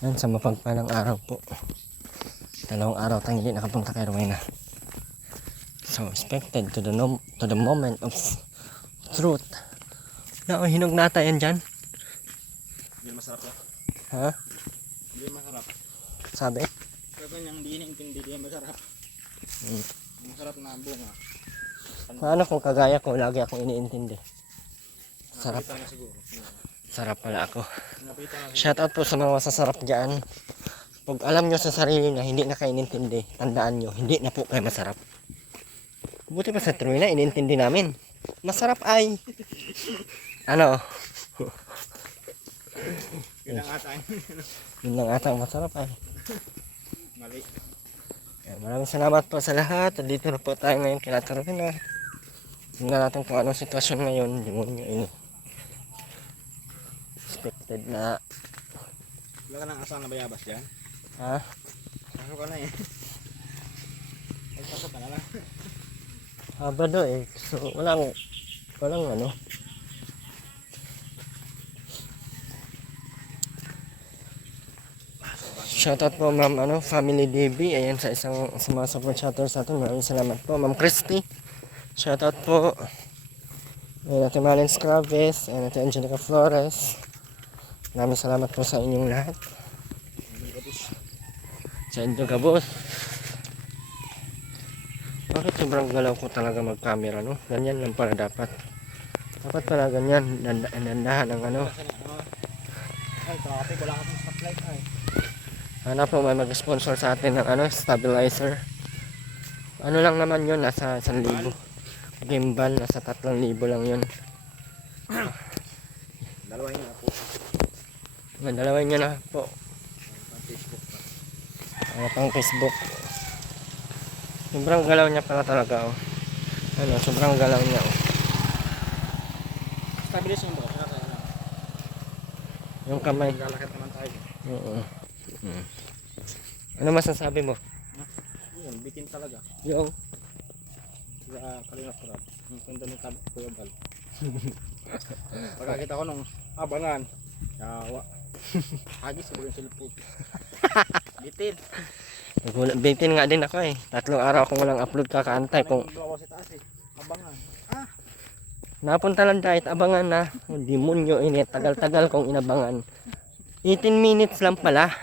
Yan, sa mapagpalang araw po. 2 araw tayong hindi nakapunta kay Rowena. So, expected to the moment of truth. Hinog nata yan dyan. Hindi masarap ya. Ha? Hindi masarap. Sabi? Pero kanyang hindi naintindi, hindi masarap. Masarap na bunga. Paano kung kagaya ko, lagi akong iniintindi. Sarap. Napitan na siguro. Sarap pala ako. Napitan na siguro. Shoutout po sa mga masasarap dyan. Pag alam nyo sa sarili na hindi na kayo inintindi, tandaan nyo, hindi na po kayo masarap. Buti pa sa Troy na, inintindi namin. Masarap ay. Ano? Yun ang atay. Yun lang ata ang masarap ay. Mali. Maraming salamat po sa lahat. Dito na po tayo ngayon kila Troy. Tingnan natin kung anong sitwasyon ngayon. Demonyo ini. Expected na. Wala ka nang asang na bayabas dyan? Ha? Pasok ka na eh. Pasok ka na lang. Habado eh. So walang ano. Shoutout po ma'am Family DB. Ayan sa mga support shouters natin. Maraming salamat po. Ma'am Christy. Shoutout po. Ayan natin Malin Scraves. Ayan natin Angelica Flores. Maraming salamat po sa inyong lahat. Sa Indo Gabos. Bakit sobrang galaw ko talaga mag-camera, no? Ganyan lang pala dapat. Dapat pala ganyan. Nandahan ang ano. Ay, traffic. Wala ka pang stoplight ay. Hanap po may mag-sponsor sa atin ng stabilizer. Ano lang naman yun, nasa 1,000. Gimbal, nasa 3,000 lang yun. Dalawa yun ako. Dalawin nyo na po. Facebook pa. Pang Facebook. Sobrang galaw niya pala talaga, oh. Sobrang galaw niya, oh. Stabilis yung ba? Kaya lang. Yung kamay. Lalakad naman tayo. Oo. Ano masasabi mo? Yun, bitin talaga. Yung Sila Kalingap Rab. Yung kunda ni Kuya Bal. Pagkakita ko nung abangan. Yawa. Hagis ko yung cellphone. Bitin. bitin nga din ako eh. 3 araw akong walang upload kakaantay. Kung Bawa sa taas eh. Abangan. napunta lang kahit abangan na. Oh, demonyo ini. Tagal-tagal kong inabangan. 18 minutes lang pala.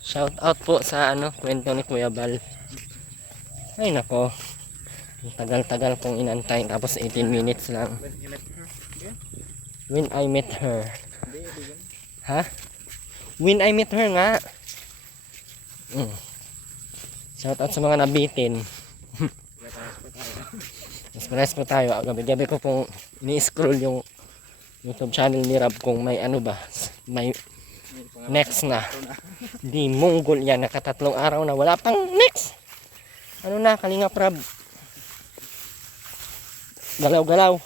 Shout out po sa kwento ni Kuya Bal. Ay nako. Tagal-tagal kong inantay. Tapos 18 minutes lang. When I met her. Ha? When I met her nga. Shout out sa mga nabitin. Express po tayo. Gabi-gabi ko pong ini-scroll yung YouTube channel ni Rab kung may may next na. Di Mongol yan. Naka3 araw na. Wala pang next. Kalingap Rab. Galaw-galaw.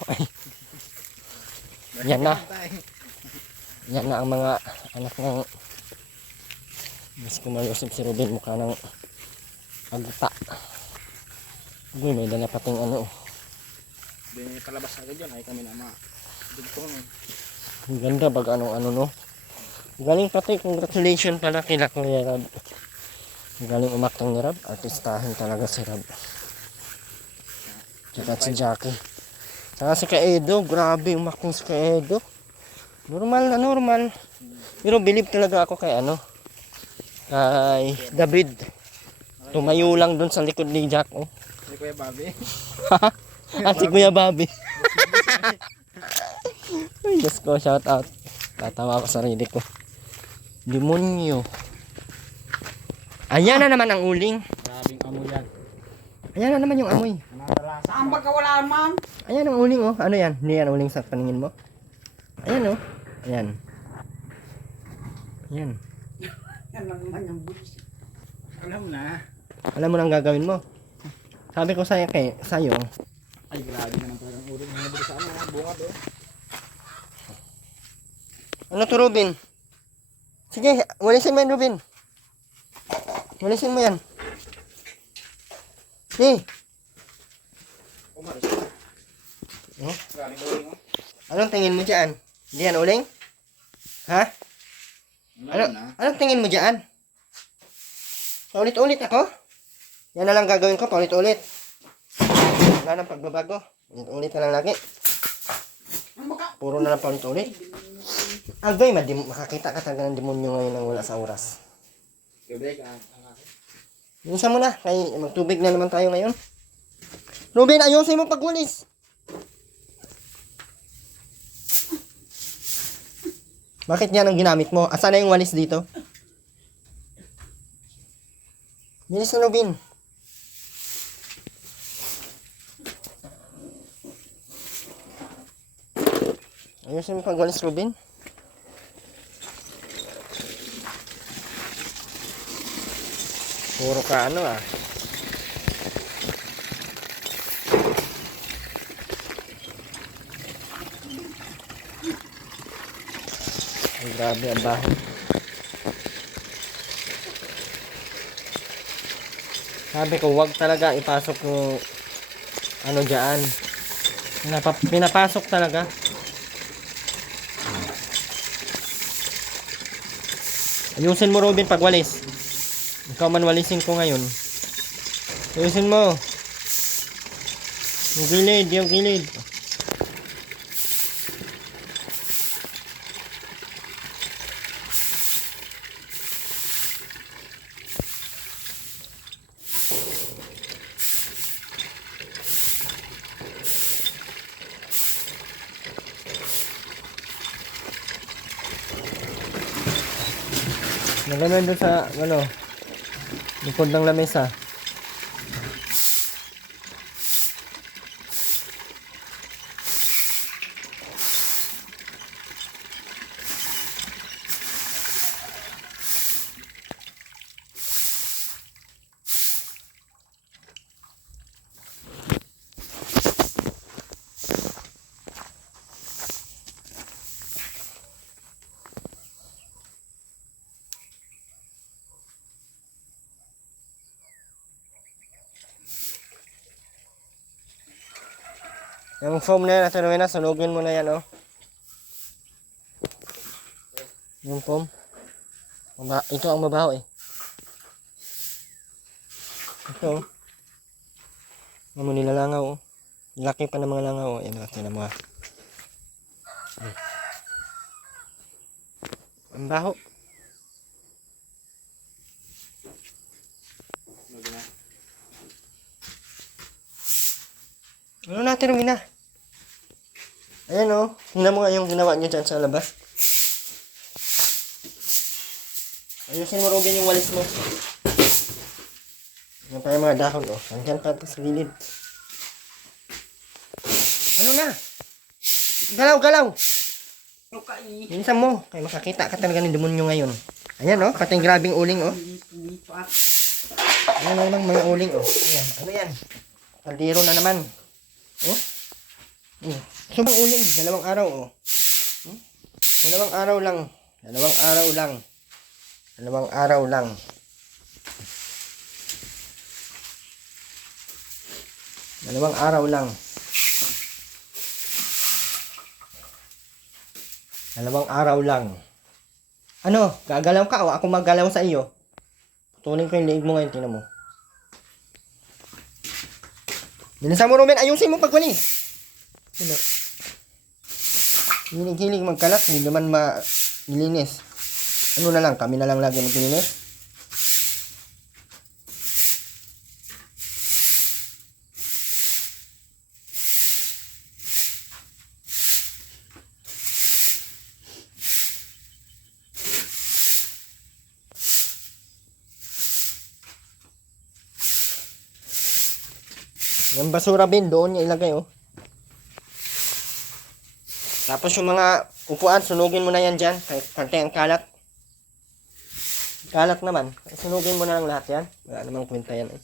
Yan na. Yan na ang mga anak ng mas kumalusip si Ruben. Mukha ng agta. Uy, may dala pating Hindi palabas agad yun. Ay kami na dugtong. Ang ganda bag no. Galing pati. Congratulations pala kila Kuya Rab. Galing umaktong ni Rab. Artistahin talaga si Rab. Tsaka si Jackie. Tsaka si Kaedo. Grabe umaktong si Kaedo. Normal na normal. Pero believe talaga ako kay kay David. Tumayo lang dun sa likod ni Jack. Oh. Si Kuya Bobby. Si Kuya Bobby. Ay, Diyos ko, shout out. Tatawa ako sa sarili ko. Demonyo. Ayan na naman ang uling. Grabing amoy yan. Ayan na naman yung amoy. Saan ba kawala man? Ayan ang uling, oh. Ano yan? Hindi yan uling sa paningin mo? Ayan, oh. Ayan. Ayan. Yan lang naman yung bulis. Alam na. Alam mo na ang gagawin mo. Sabi ko sa'yo, Ay, grabe na ng parang ulo. Mga bulis sa bunga to. ano to, Ruben? Sige, walisin mo yan, Ruben. Walisin mo yan. Sige. Umaris. Oh? Grabe uling mo. Anong tingin mo dyan? Hindi yan uling? Ha? Anong tingin mo dyan? Paulit-ulit ako? Yan na lang gagawin ko, paulit-ulit. Wala nang pagbabago. Ulit na lang lagi. Puro na lang paulit-ulit. Agoy, makakita ka talaga ng demonyo ngayon nang wala sa oras. Minsan mo na, kay magtubig na naman tayo ngayon. Ruben, ayusin mo pagwalis. Bakit yan ang ginamit mo? Asan na yung walis dito? Bilis na, Ruben. Ayusin mo pagwalis, Ruben. Puro ka ano ah. Ay, grabe ang baho. Sabi ko, wag talaga ipasok yung ano dyan. Pinapasok talaga. Ayusin mo, Robin, pag walis. Ikaw man walisin ko ngayon. Ayusin mo. Yung gilid, yung gilid. Nalaman doon sa, ano, likod ng lamesa. Yung foam na yan, Ate Rowena, sunugin mo na yan, oh. Yung foam. Ito ang mabaho, eh. Ito, oh. Ano nilalangaw, oh. Laki pa ng mga langaw, oh. Yan, tingnan mo, ah. Ang baho. Ano natin, Rowena? Ayan, oh. Tingnan mo nga yung ginawa niyo dyan sa labas. Ayusin mo, Robin, yung walis mo. Yan pa yung mga dahon, oh. Andyan pa ito sa gilid. Ano na? Galaw, galaw! Minsan mo, kaya makakita ka talaga ng demonyo ngayon. Ayan, oh. Pati yung grabing uling, oh. Ayan lang mga uling, oh. Ayan, ano yan? Kaldero na naman. Oh? Subang uling, dalawang araw, oh. Dalawang araw lang. Dalawang araw lang. Dalawang araw lang. Dalawang araw lang. Dalawang araw lang. Ano? Gagalaw ka o ako maggalaw sa iyo? Putulin ko yung leeg mo ngayon, tingnan mo. Bilisan mo, Ruben, ayusin mo pagwalis. Ano? Hilig-hilig magkalat, hindi naman nilinis. Ano na lang, kami na lang lagi maglilinis. Yung basura bin, doon niya ilagay, oh. Tapos yung mga upuan, sunugin mo na yan dyan. Pantay ang kalat. Kalat naman. Sunugin mo na lang lahat yan. Wala namang kwenta yan, eh.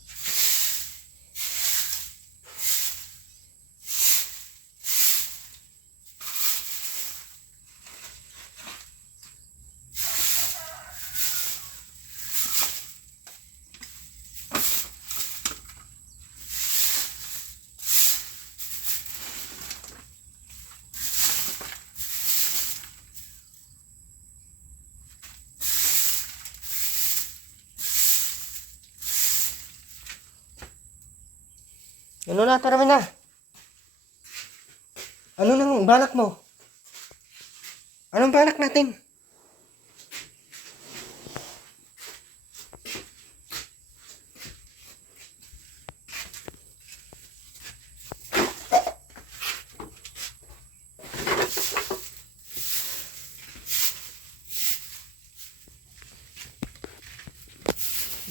Ano na, tara na. Ano nang balak mo? Anong balak natin?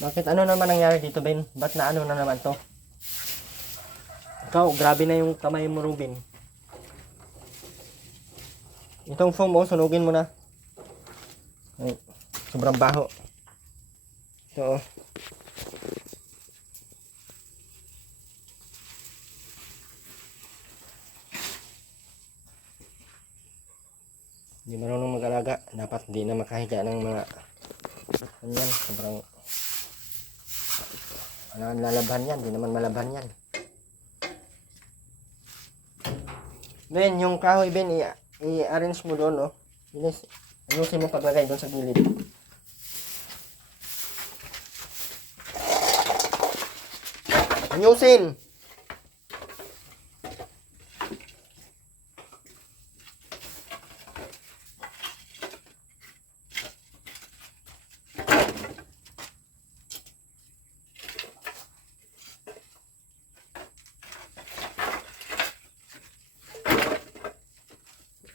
Bakit ano naman nangyari dito, Ben? Ba't na ano na naman to? Ikaw, grabe na yung kamay mo, Ruben. Itong foam mo, sunugin mo na. Ay, sobrang baho. Ito, oh. Hindi marunong mag-alaga. Dapat hindi na makahiga ng mga ganyan. Sobrang lalaban yan. Hindi naman malaban yan. Ben, yung kahoy, Ben, i-arrange mo doon, oh. Ayusin mo paglagay doon sa gilid. Ayusin!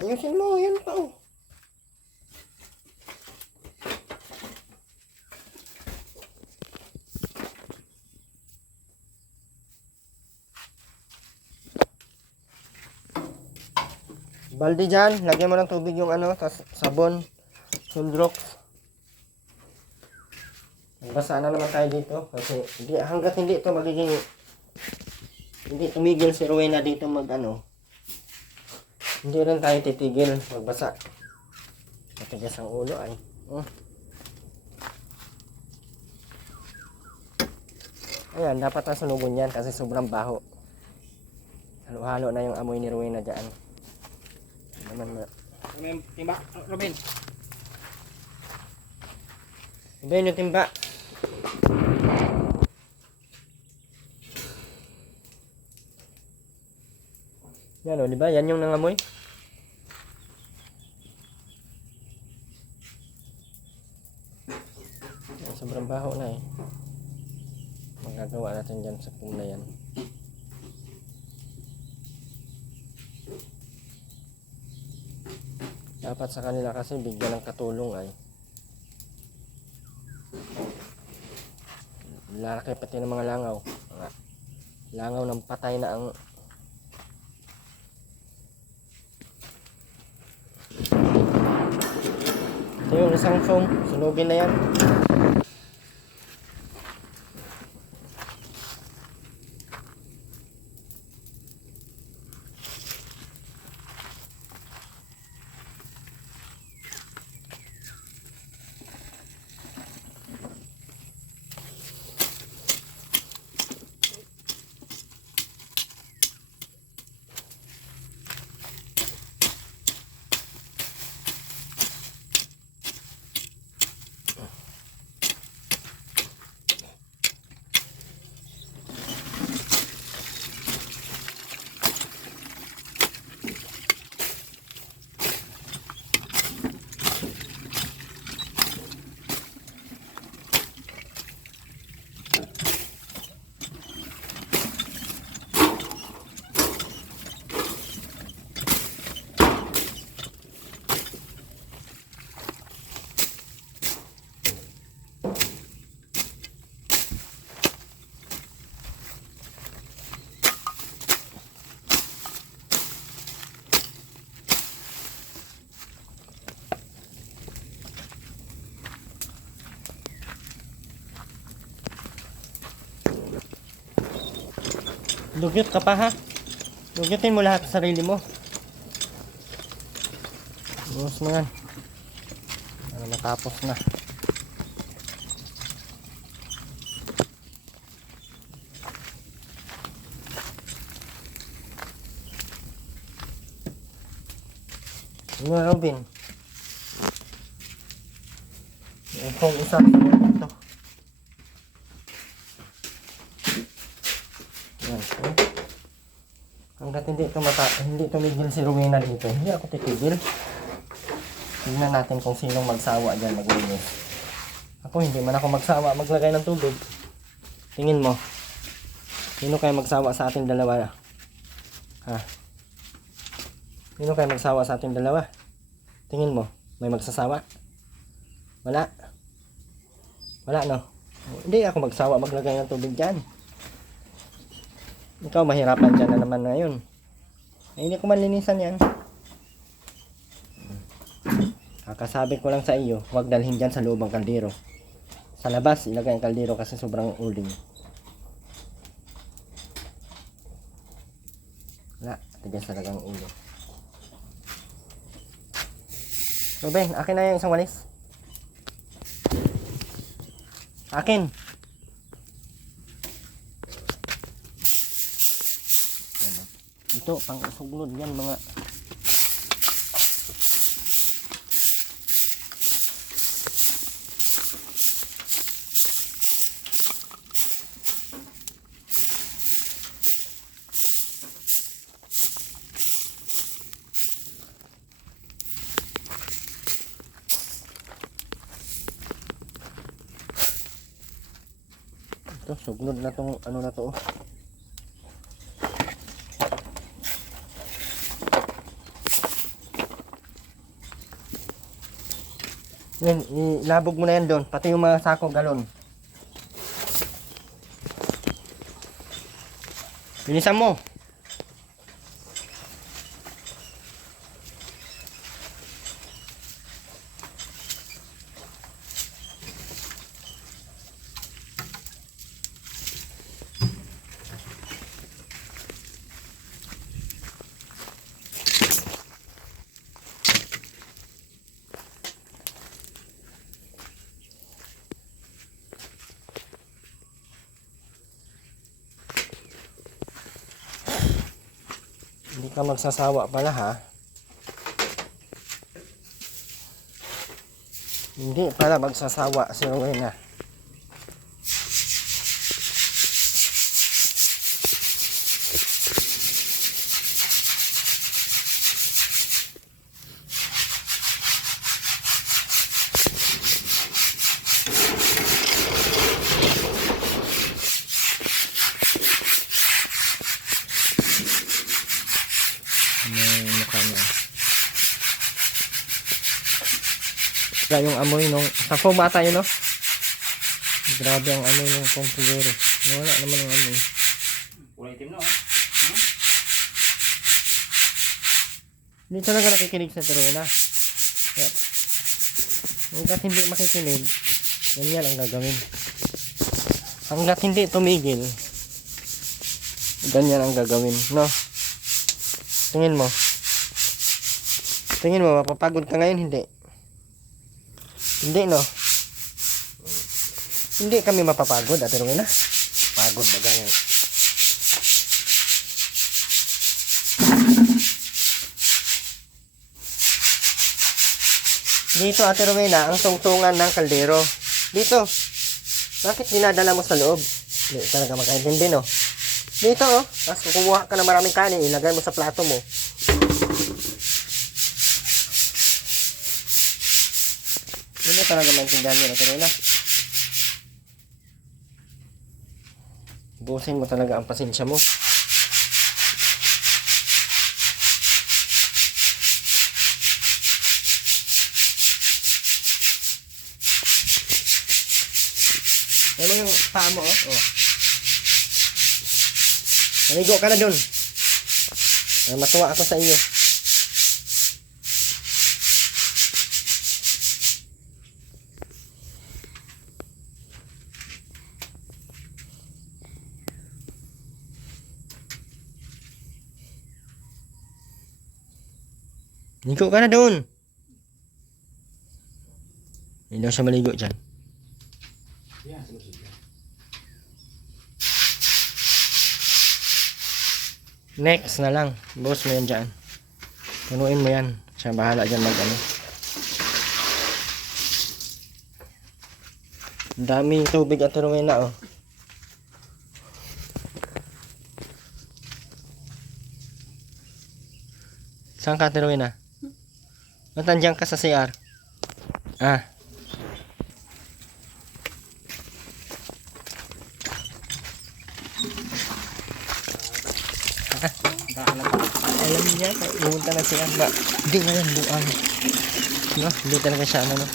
Ayusin mo, yan pa, oh. Balde dyan, lagyan mo ng tubig yung ano, tas sabon, sundrox. Basa na naman tayo dito kasi hanggat hindi ito magiging hindi tumigil si Rowena dito mag ano, hindi rin tayo titigil magbasa. Matigas ang ulo ay. Ayan, dapat na sunugon yan kasi sobrang baho. Halo-halo na yung amoy ni Rowena dyan. Naman Timba, Robin. Ben, yung timba. Yan o, di ba? Yan yung nangamoy. Sobrang baho na eh. Magagawa natin dyan sa pum na yan. Dapat sa kanila kasi bigyan ng katulong ay. Lalaki pati ng mga langaw. Mga langaw ng patay na ang ito yung isang foam. Sunugin na yan. Dugyot ka pa ha. Dugyotin mo lahat sa sarili mo. Bukas mo yan. Para matapos na. Ano Robin? Kung isa ito. Yan. Hanggat hindi tumigil si Rowena dito, hindi ako titigil. Tingnan natin kung sinong magsawa dyan maglinis. Ako hindi man ako magsawa maglagay ng tubig. Tingin mo, sino kaya magsawa sa ating dalawa? Ha? Sino kaya magsawa sa ating dalawa? Tingin mo, may magsasawa? Wala. Wala no? Hindi ako magsawa maglagay ng tubig dyan. Ikaw mahirapan dyan na naman ngayon. Ay, hindi ko manlinisan yan. Kakasabi ko lang sa iyo, huwag dalhin dyan sa loob ang kaldero. Sa labas, ilagay ang kaldero kasi sobrang uling. Wala, tigas talaga ang ulo. So Ben, akin na yung isang walis. Akin. Ano? Ito, pang suglod yan mga. Ito, suglod na tong ano na to. Yan, ilabog mo na yan doon, pati yung mga sako galon. Bilisan mo. Hindi ka magsasawa pala ha. Hindi pala magsasawa si Rowena. May mukha niya. Kaya yung amoy nung sa ba tayo no? Grabe ang amoy ng kompulero. Wala naman ang amoy. Kulay itim na Hindi talaga nakikinig sa Rowena. Yeah. Hanggat hindi makikinig, yan ang gagawin. Hanggat hindi tumigil, ganyan ang gagawin, no? Tingin mo. Tingin mo, mapapagod ka ngayon, hindi? Hindi, no? Hindi kami mapapagod, Ate Rowena. Pagod ba ganyan? Dito, Ate Rowena, ang tungtungan ng kaldero. Dito. Bakit dinadala mo sa loob? Hindi talaga makaintindi, no? Dito, oh. Tapos kukuha ka ng maraming kanin, ilagay mo sa plato mo. Hindi talaga maintindihan mo, Ate Rowena. Busin mo talaga ang pasensya mo. Ano yung paa mo, oh? Oh. Naligo ka na dun. Matuwa ako sa iyo. Ligo ka na dun. Hindi daw siya maligo dyan. Yeah, sige. Next na lang. Boss mo yan dyan. Punuin mo yan. Siya bahala dyan mag ano. Dami tubig at Rowena, oh. Saan ka, Terwin, ah? Ba't nandiyan ka sa CR? Ah. Alam niya, pumunta na siya. Ba, hindi na yan, buang. No, hindi talaga siya, ano, no?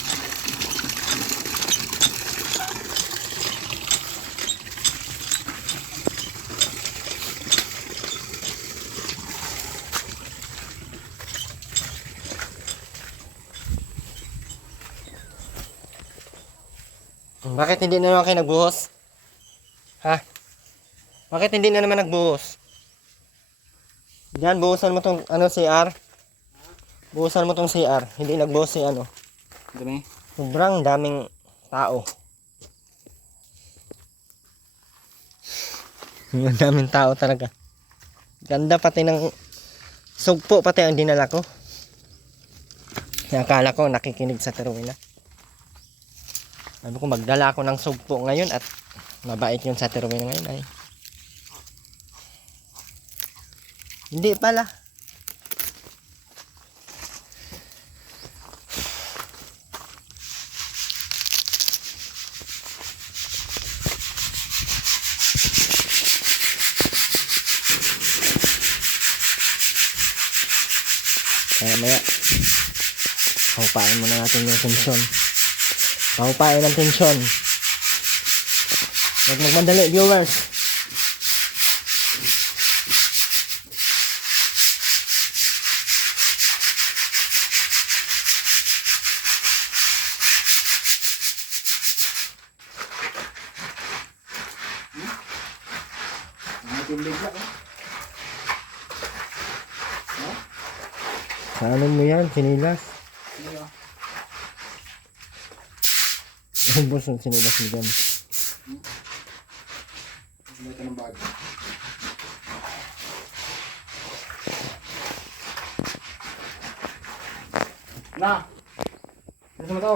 Bakit hindi na naman kayo nagbuhos? Ha? Bakit hindi na naman nagbuhos? Diyan, buhusan mo tong ano, CR. Buhusan mo tong CR. Hindi nagbuhos si ano. Dami. Sobrang daming tao. Ang daming tao talaga. Ganda pati ng sugpo pati ang dinala ko. Akala ko nakikinig sa Terwin, ah. Sabi ko magdala ako ng sugpo ngayon at mabait yun sa Terwin ngayon ay. Hindi pala. Kaya maya paupain muna natin yung tensyon. Paupain ng tensyon. Huwag magmadali, viewers. Ano mo yan? Sinilas? Ubus ang sinilas mo dyan. Ito ng bag. Na! Ano mo to?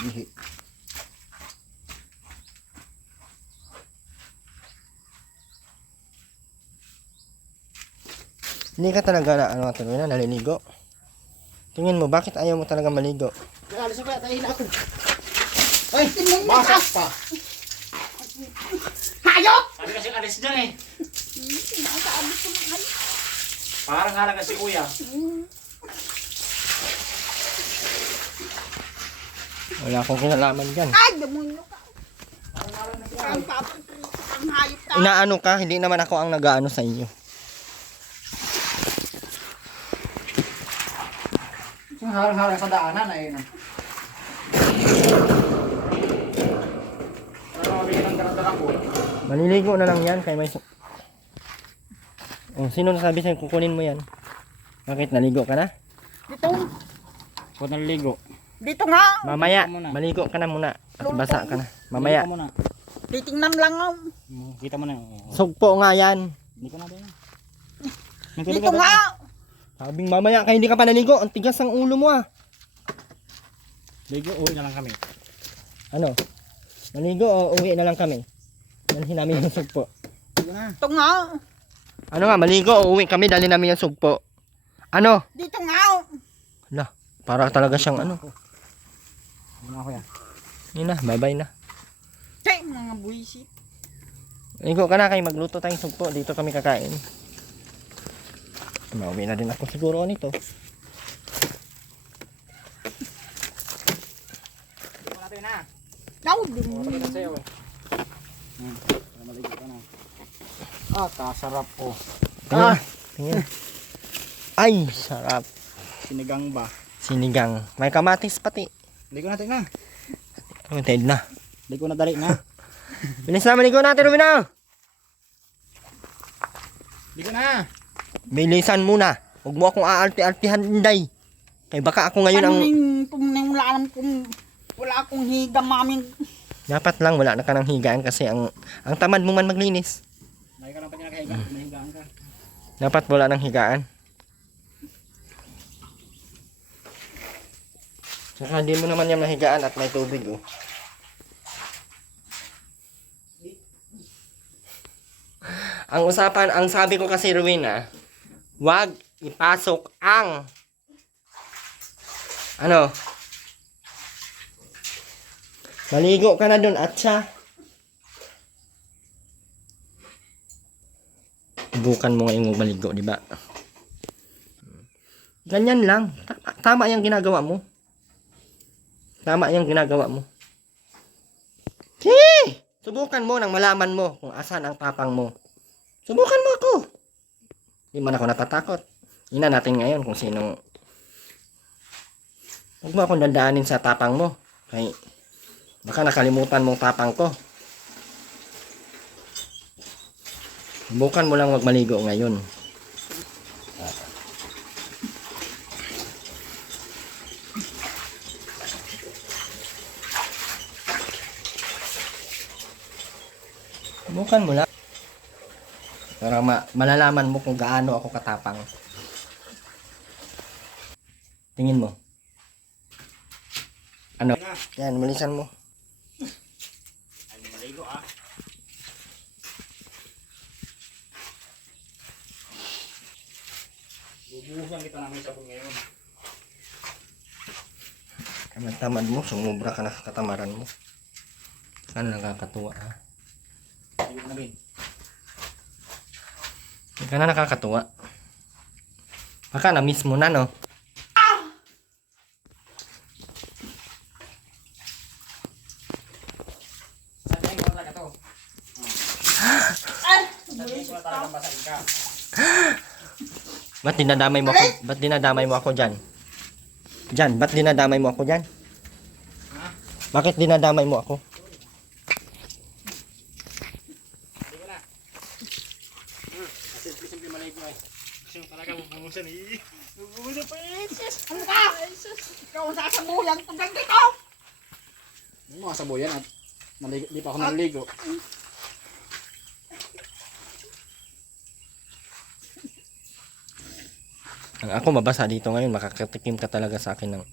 Ihi. Hindi ka talaga na ano Terwin, naliligo. Tingin mo, bakit ayaw mo talaga maligo? Alis ako yata, hina ako. Ay! Masak pa! Hayop! Sabi kasi alis dyan eh. Sinasabi ko na kayo. Parang halaga si kuya. Wala akong kinalaman dyan. Ay, demonyo ka. Ang papakilit ang hayop ka. Inaano ka, hindi naman ako ang nag-aano sa iyo. Yung harang-harang sa daanan ay yun. Ano mabigyan ng dalang ko? Maliligo na lang yan kay may... Oh, sino nasabi sa'yo kukunin mo yan? Bakit, naligo ka na? Dito. Huwag naliligo. Dito nga. Mamaya, Maligo ka muna. maligo ka na muna. At basa ka na. Mamaya. Muna. Titingnan lang ako. Kita mo na. Sugpo nga yan. Hindi ko na din. Dito nga. Sabing mamaya, kaya hindi ka pa naligo. Ang tigas ng ulo mo, ah. Ligo, uwi na lang kami. Ano? Maligo o uwi na lang kami? Dalhin namin yung sugpo. Ligo na. Dito nga. Ano nga, maligo o uwi kami, dalhin namin yung sugpo. Ano? Dito nga. Ala, para talaga siyang ano. Ano ako yan? Yun na, bye-bye na. Tay, mga buwisit. Ligo ka na kayo, magluto tayong sugpo. Dito kami kakain. Mauwi na din ako siguro nito. Ligo natin na. Daw, Wala demonyo. ka sa'yo eh. Para maligo ka na. Ah, kasarap po. Tingin, tingin. Ay, sarap. Sinigang ba? Sinigang. May kamatis pati. Ligo natin na. Oh, dead na. Ligo na dali na. Bilis na, maligo natin, Rubina. Ligo na. Bilisan muna. Huwag mo akong aarti-artihan, Inday. Kaya baka ako ngayon ang... Wala alam kung wala akong higa, maming. Dapat lang, wala na ka ng higaan kasi ang tamad mo man maglinis. Lagi ka lang pa niya nakahiga. Nahigaan ka. Dapat wala ng higaan. Saka hindi mo naman yan mahigaan at may tubig oh. Ang usapan, ang sabi ko kasi Rowena, wag ipasok ang ano? Maligo ka na dun at siya. Subukan mo ngayong maligo, di ba? Ganyan lang. Tama yung ginagawa mo. Tama yung ginagawa mo. Hey! Subukan mo nang malaman mo kung asan ang tapang mo. Subukan mo ako. Hindi man ako natatakot. Ina natin ngayon kung sinong... Huwag mo akong dandaanin sa tapang mo. Kaya baka nakalimutan mong tapang ko. Subukan mo lang magmaligo ngayon. Subukan mo lang. Para malalaman mo kung gaano ako katapang. Tingin mo. Ano? Yan, malisan mo. Ay, maligo ah. Bubuhusan kita namin sabon ngayon. Tamad mo, sumubra ka na sa katamaran mo. Saan nakakatuwa ha? Ligo na rin. Hindi ka na nakakatuwa. Baka na-miss mo na no? Saan tayo ko talaga to? Ay! Saan tayo ko talaga basahin ka? Ba't dinadamay mo ako? Ba't dinadamay mo ako dyan? Dyan, ba't dinadamay mo ako dyan? Ha? Bakit dinadamay mo ako? Ligo na. Simple-simple maligo eh. Kasi talaga bubuhusan eh. Bubuhusan pa eh. Ano ka? Ikaw ang sasabuyan. Tanggal dito! Yung mga sabuyan at di pa ako naligo. Ang ako mabasa dito ngayon, makakatikim ka talaga sa akin ng...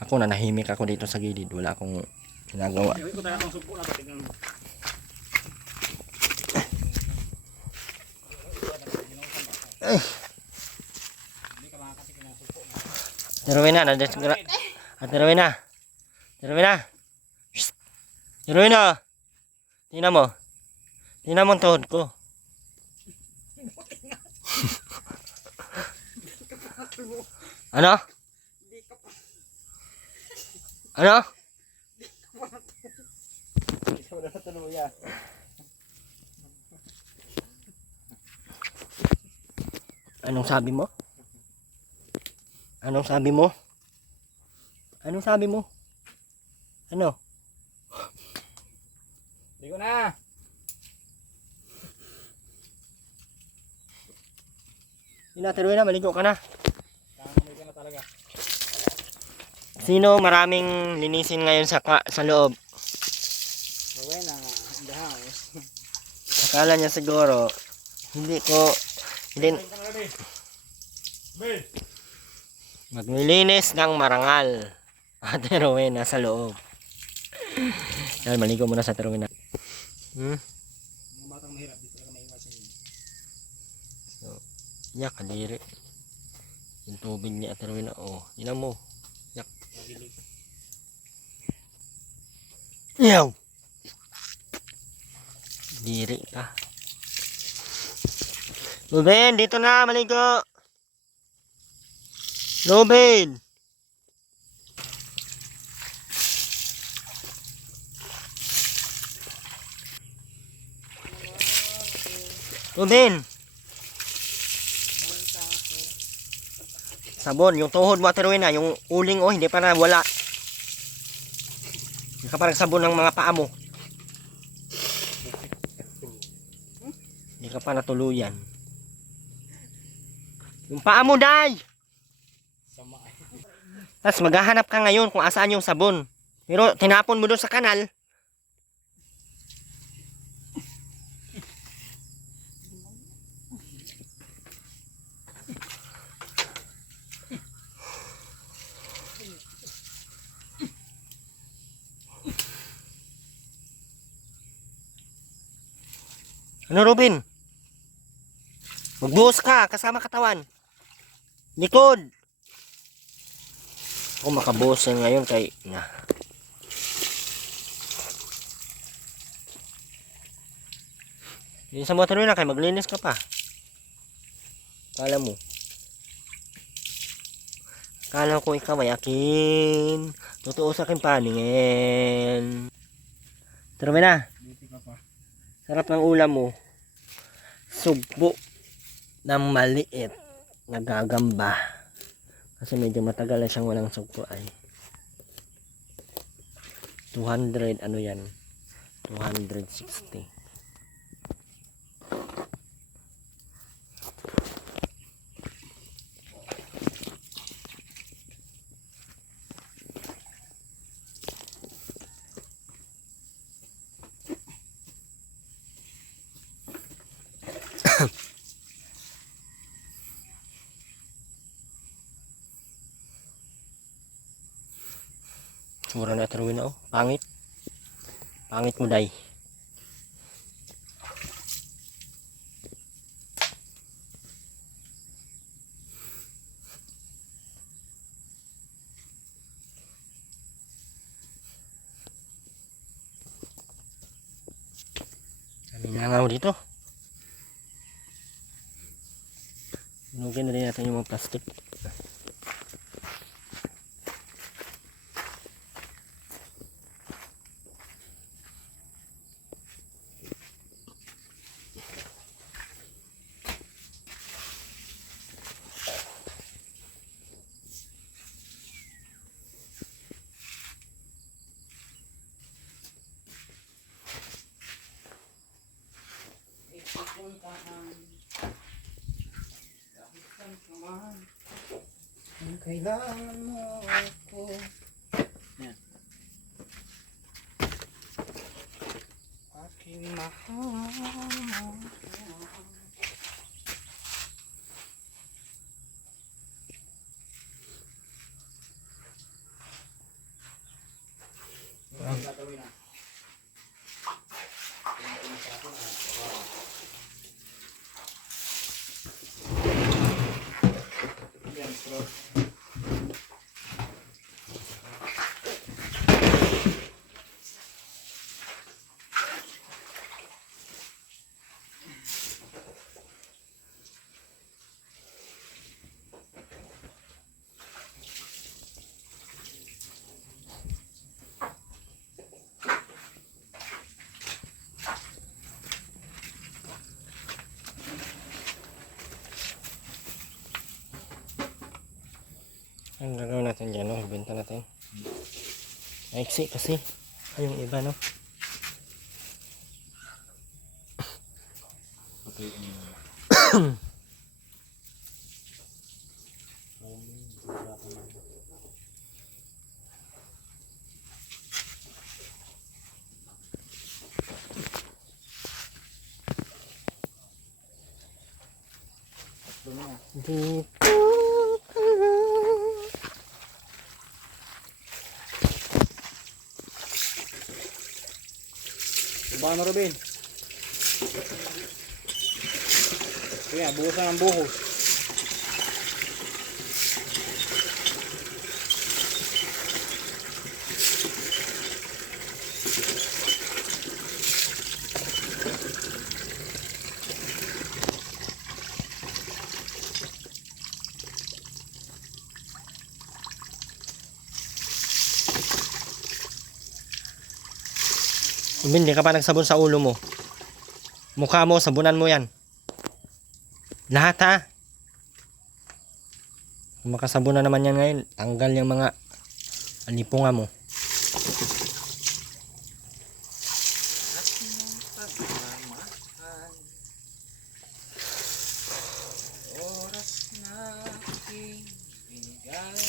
Ako nanahimik ako dito sa gilid. Wala akong ginagawa. Gawin ko talaga itong supo na ito. Tingnan mo. Hindi ka makakatikin ng supo na. Rowena, Ate Rowena. Ate Rowena. Shhh. Rowena. Tingnan mo. Tingnan mo ang tuhod ko. Ano? Ano? Ito na sa tuluyan. Anong sabi mo? Anong sabi mo? Anong sabi mo? Ano? Ligo na. Ate Rowena, maligo ka na. Kakamoy ka na talaga. Sino maraming linisin ngayon sa loob? Rowena in the house. Akala niya siguro hindi Tingnan ka na rin. Bel. maglilinis ng marangal. Ate Rowena sa loob. Yan, maligo muna sa Ate Rowena. Mga batang mahirap, di talaga maiwasan yun. So, yak, kadiri. Yung tubig ni Ate Rowena, oh, yun mo. Yak. Mabilig. Yaw! Diri ka. Ruben, dito na, maligo. Ruben! Ruben! Sabon, yung tuhod mo, Ate Rowena, yung uling oh, hindi pa na wala. Hindi ka parang sabon ng mga paa mo. Hindi ka pa natuluyan. Yung paa mo, Day! Sama. Tapos maghahanap ka ngayon kung asaan yung sabon. Pero tinapon mo doon sa kanal. Ano, Robin? Magbuhos ka, kasama katawan. Likod. Ako makabuhos yan ngayon kay na. Yung sa motor na kay maglinis ka pa. Kala mo. Kala ko ikaw ay akin. Totoo sa akin paningin. Tara mo na. Buti ka pa. Sarap ng ulam mo. Sugpo ng maliit na gagamba. Kasi medyo matagal na siyang walang sugpo ay. 200 ano yan? 260. Mura na taruin na oh. Pangit. Pangit mo day. Kami nangaw dito. Nugin na rin natin yung mga plastic. Kailangan mo ako. Yan. Aking mahal. Ang gagawin natin dyan, no? Ibenta natin. Maiksi kasi. Ay, yung iba, no? Dito. Paano, Robin? Kaya, buhusan ang buhos. Hindi ka pa nagsabon sa ulo mo. Mukha mo, sabunan mo yan. Lahat ha. Kung makasabon na naman yan ngayon, tanggal yung mga alipunga mo. Oras na aking binigay,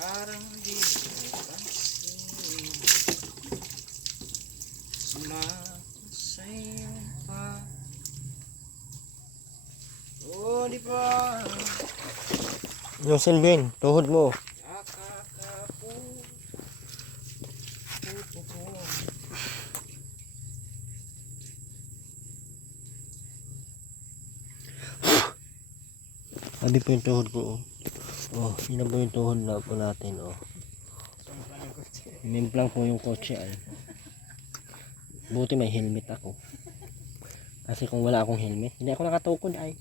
parang di mo pansin, sumako sa'yo pa. Oh, di ba? Yung silbin, tuhod mo. Nakakapu. Sabi po yung tuhod ko. Oh, yun na po yung tuhod na po natin. Oh. Inimplang po yung kotse ay. Buti may helmet ako. Kasi kung wala akong helmet, hindi ako nakatukod ay.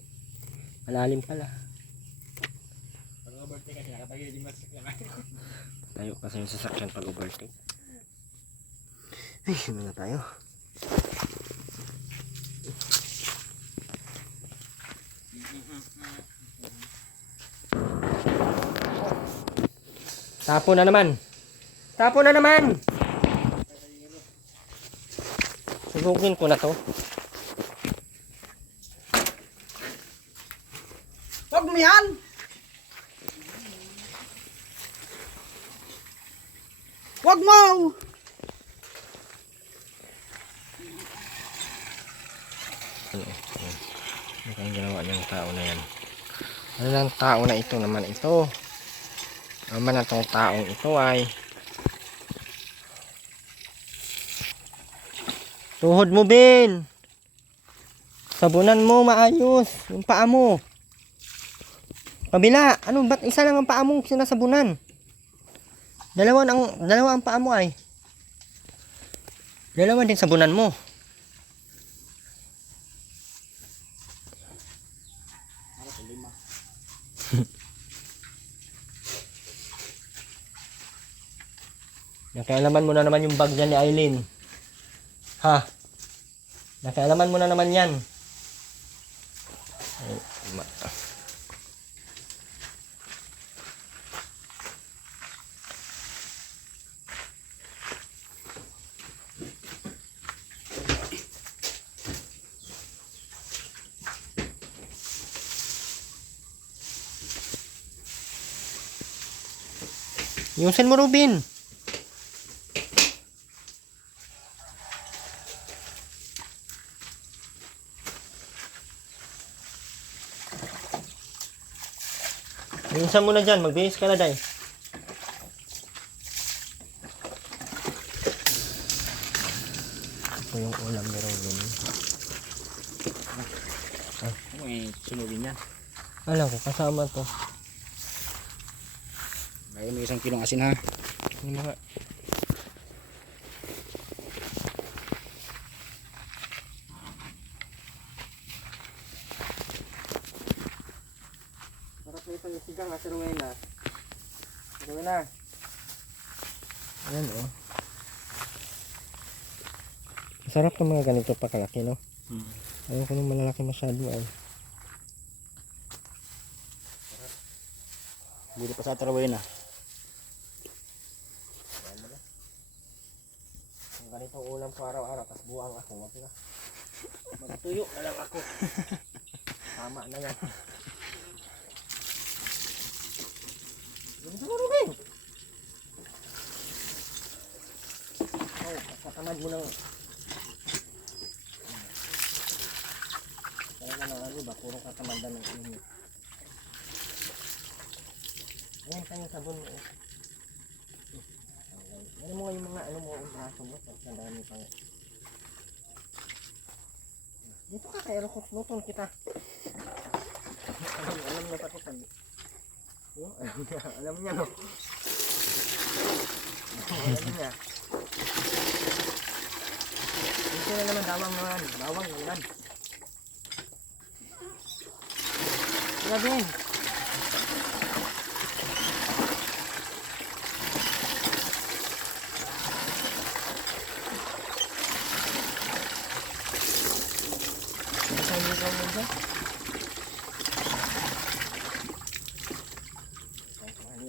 Malalim pala. Tayo kasi yung sasakyan pag overtake. Ay, sino na tayo? Tapo na naman. Tapo na naman. Sugugin ko na to. Huwag mo yan! Huwag mo! Ano kayong ginawa niyang tao na yan? Ano lang tao na ito naman ito? Naman na tong taong ito ay tuhod mo, Ben. Sabunan mo maayos yung paa mo. Kabila, ano ba't isa lang ang paa mo sinasabunan? Dalawa ang paa mo ay. Dalawa din sabunan mo. Nakialaman mo na naman yung bag niya ni Aileen. Ha? Nakialaman mo na naman yan. Ay, Yusin mo, Rubin. Yusin mo na dyan. Magbihis ka na, Day. Ito yung ulam ni Rubin. May sunugin yan. Alam ko, kasama to. May isang kilong asin ha. Yung mga sarap na ito yung sigang ha, Rowena. Rowena. Ayan oh. Masarap ng mga ganito pa kalaki, no? Ayaw ko nung malalaki masyado ay. Buti pa sa tarawin na. Ang ganitong ulam ko araw-araw, tas buwang ako. Wag na. Magtuyo na lang ako. Tama na yan. Yun sa Rubin. Oh, katamad mo ng talaga na ano ba, puro katamadan ng inyo. Ayan tayong sabon mo. Ano mo yung mga ano mo ang braso mo, ang dami pa. Dito ka kay Rokos, luton kita. Alam na pati pag alam niya no. Alam niya. Ito na naman bawang yan. Grabe.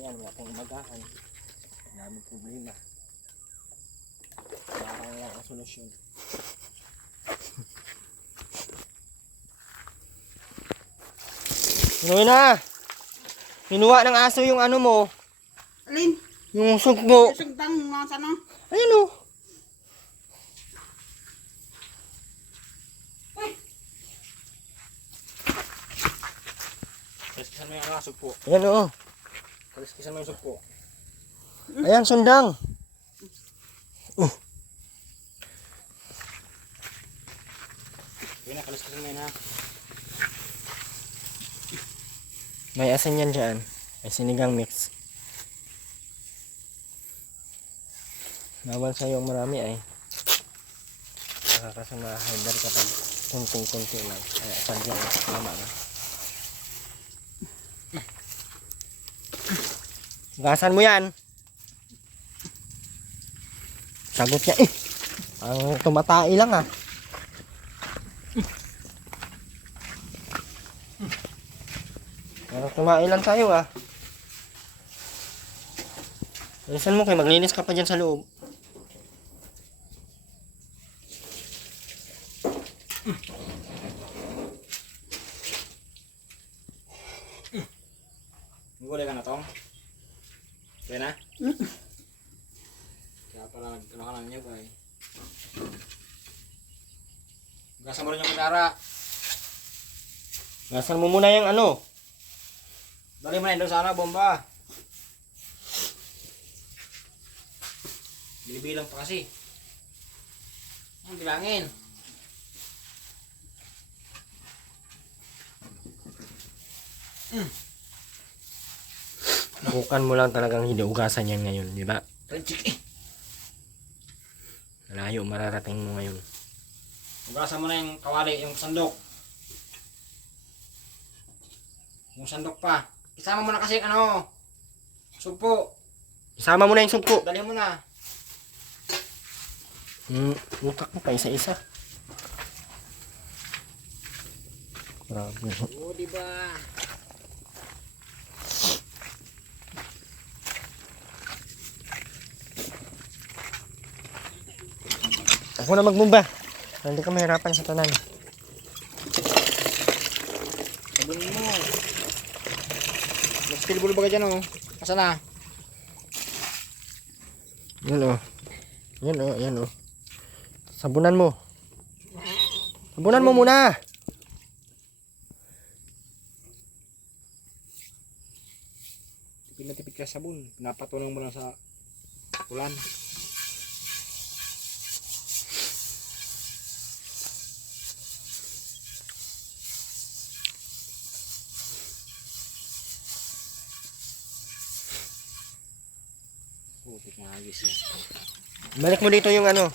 Wala akong umagahan. Dami problema. Parang lang ang solusyon. Inuwi na! Kinuha ng aso yung ano mo. Alin? Yung sugbo. Sugtang mga sana. Ayun o. Kaliskisan mo yung sugpo. Ayan o. Kaliskisan mo yung sugpo. Ayan, sundang. Yun na, kaliskisan mo yun ha. May asin yan dyan. May sinigang mix. Bawal sa'yo marami ay. Nakakasama hider kapag kunting-kunti lang. Kaya sadya tama na. Gasan mo yan. Sagot niya eh. Ang tumatai lang ah. Pero tumain lang tayo ah. Bilisan mo kayo, maglinis ka pa dyan sa loob. Gulay ka na tong? Kaya na? Kaya pala nagkano ka lang niya ba eh. Gasa mo rin yung kudara. Gasan mo muna yung ano. Dali mo na yun doon sana, bomba. Bilibilang pa kasi. Ang bilangin. Bukan mo lang talagang hinugasan yan ngayon, di ba? Tansik eh. Malayo mararating mo ngayon. Ugasan mo na yung kawali, yung sandok. Yung sandok pa. Isama mo na kasi ano. Sugpo. Isama mo na yung sugpo. Dali mo na. Utak mo pa isa-isa. Grabe. Oo, diba? Ako na magbumba. Hindi ka mahirapan sa tanan. Sabon mo. Nag-spillball ba ka dyan oh? Asa na? Yan o. Yan o, yan o. Sabunan mo. Sabunan mo muna. Tipid na tipid ka sa sabon. Pinapatunong mo lang sa ulan. Putik na hagis yan. Balik mo dito yung ano.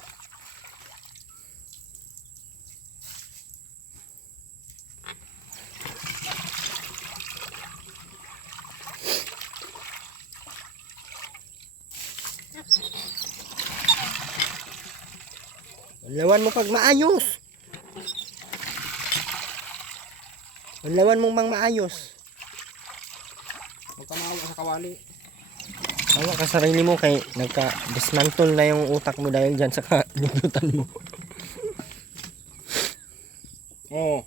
Lawan mo pag maayos. Lawan mo mang maayos. Huwag ka maawa sa kawali. Tawa ka sarili mo kay nagka-dismantle na yung utak mo dahil dyan sa kalutan mo. Oo.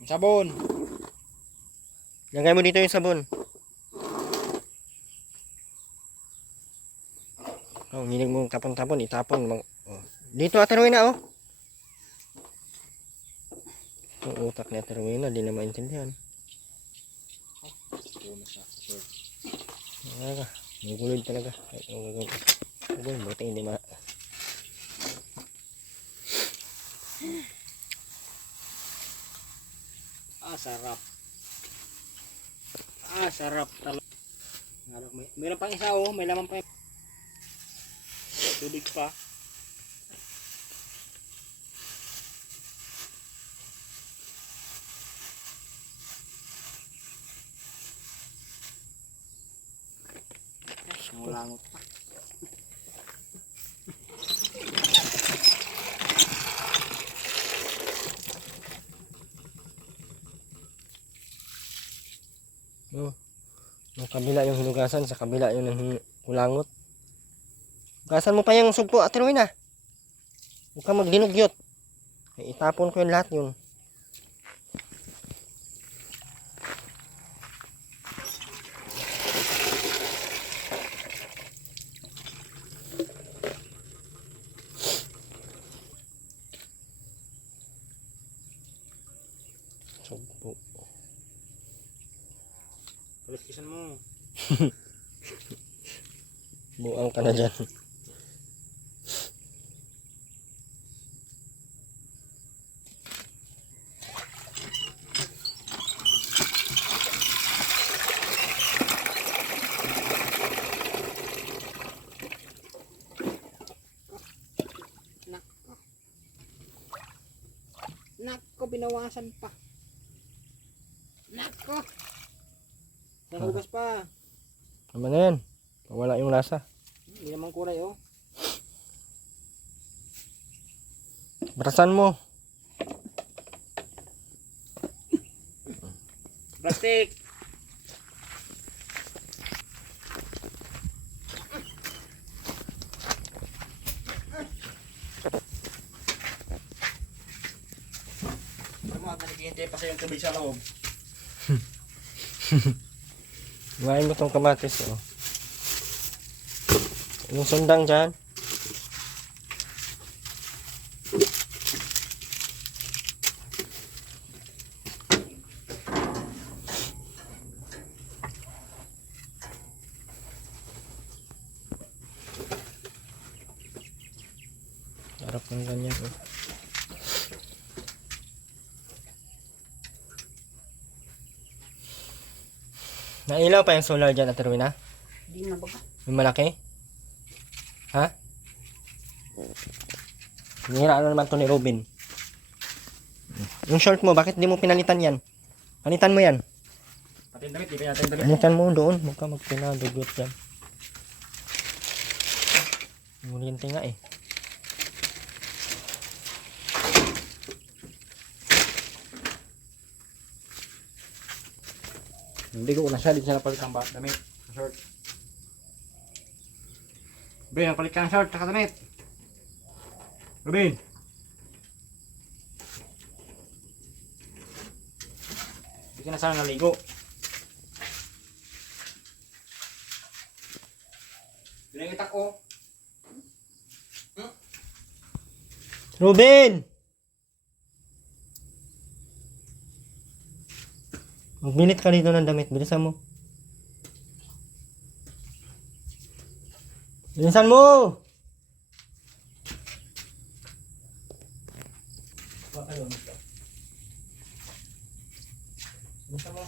Yung sabon. Lagay mo dito yung sabon. Oh, hilig mo tapon-tapon, itapon. Oh. Dito Aterwina oh. Yung utak ni Aterwina, di na maintindihan. Talaga, magulod talaga. Magulod, buti hindi ma... Sarap. Sarap talaga. Mayroon pang isa oh, may laman pa. Tubig pa. Langot pa. Oh. Yung kabila yung hinugasan, sa kabila yung kulangot. Hugasan mo pa yung sugpo, Aterwina. Huwag ka magdinugyot. Itapon ko yung lahat yun. Sugpo. Paliskisan mo. Buang ka na dyan. binawasan pa. Nako. Nahugas pa. Tama na yan. Wala yung lasa. Hindi naman kulay oh. Barasan mo. Plastic. Naghihintay pa sa yung tubig sa loob. Kumain mo tong kamatis, oh. Yung sundang dyan. Harap ng ganyan, oh. Nailaw pa yung solar dyan at Rowena? Hindi na baga. Yung malaki? Ha? Nira na naman to ni Robin. Yung short mo, bakit di mo pinalitan yan? Palitan mo yan. Pati yung damit, di ba natin yung damit? Palitan mo doon. Huwag ka magpinadugot yan. Ngulinti nga eh. Hindi ko na siya, di siya napalit ang damit. Short. Rubin, napalit ka ng short, saka damit. Rubin. Hindi ka na sana naligo. Pinangitak ko. Robin! Magminit ka dito ng damit. Bilisan mo. Bilisan mo! Bilisan mo.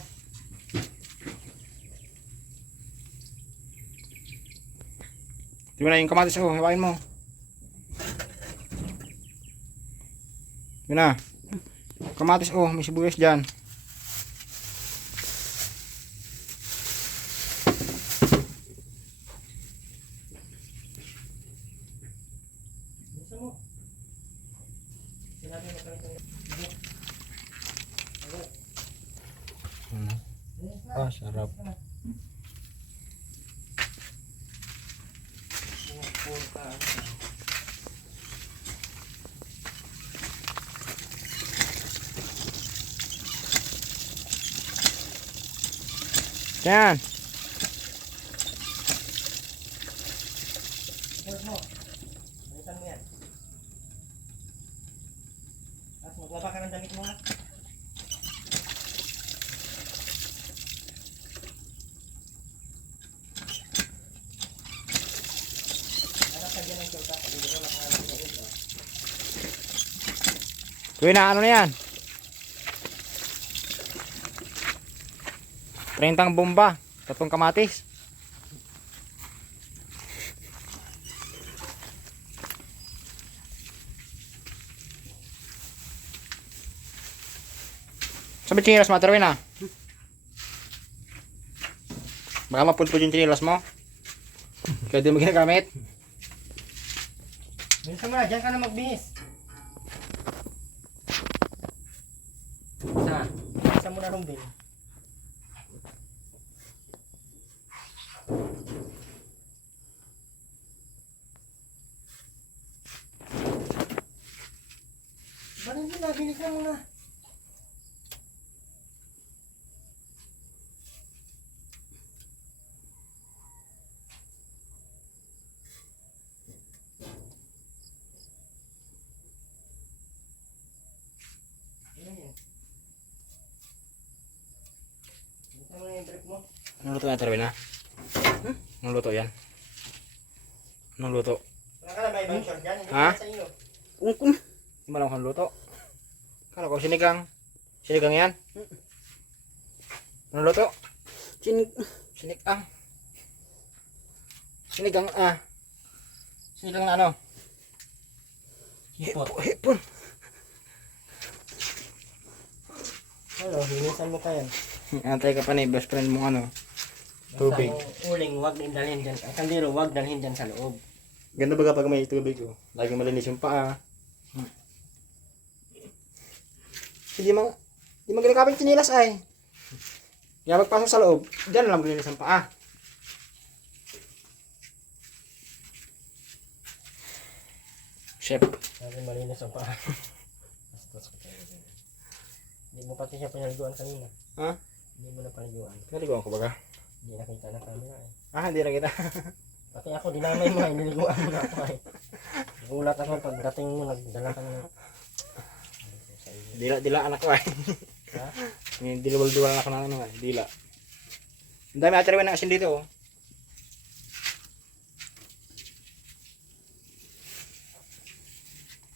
Di ba na yung kamatis ko, hiwain mo. Yun na. Kamatis oh, may sibuyas dyan. Bilisan mo. Sinabi mo ka Ah, sarap. Yan. Bilisan mo. Bilisan mo yan. Tapos maglaba ka ng damit mo ha. Tuwi na, ano na yan? 30 bomba, 3 kamatis. Sabi chinilas mo, Tuwi na. Baka mapulpul yung chinilas mo. Kaya di mo ginagamit. Bilisan mo na, dyan ka na magbihis. Isa. Bilisan mo na Robin. Bakit mo na, bilisan mo na. Ano yung trip mo? Anong luto yan, Tuwi na? Anong luto yan? Anong luto? Wala ka na ba ibang short dyan? Hindi Ha? ka sa iyo. Kung Hindi mo alam kung luto. Kala ko sinigang. Sinigang yan? Anong luto? Sinigang. Sinigang Sinigang na ano? Hipot. Hipon. Ano, hinisan mo ka yan. Antay ka pa ni best friend mong ano. Tubig. Basta ang uling, wag din dalhin dyan. Ang kaldero, wag dalhin dyan sa loob. Ganda ba kapag may tubig oh. Laging malinis yung paa. Hindi magaling chinilas ay. Kaya pagpasok sa loob, dyan lang malinis ang paa. Chef. Sabi malinis ang paa. Bastos ko tayo. Hindi mo pati siya pinaliguan kanina. Ha? Hindi mo na paliguan. Naliguan ko baga? Hindi nakita ng camera eh. Hindi na kita. Pati ako, dinamay mo eh. Niliguan mo na ako eh. Gulat ako pagdating mo, nagdala ka na. Dila anak ko ay. Ha? Diluwal-duwal anak ko na ano ay. Dila. Ang dami atirawan na asin dito oh.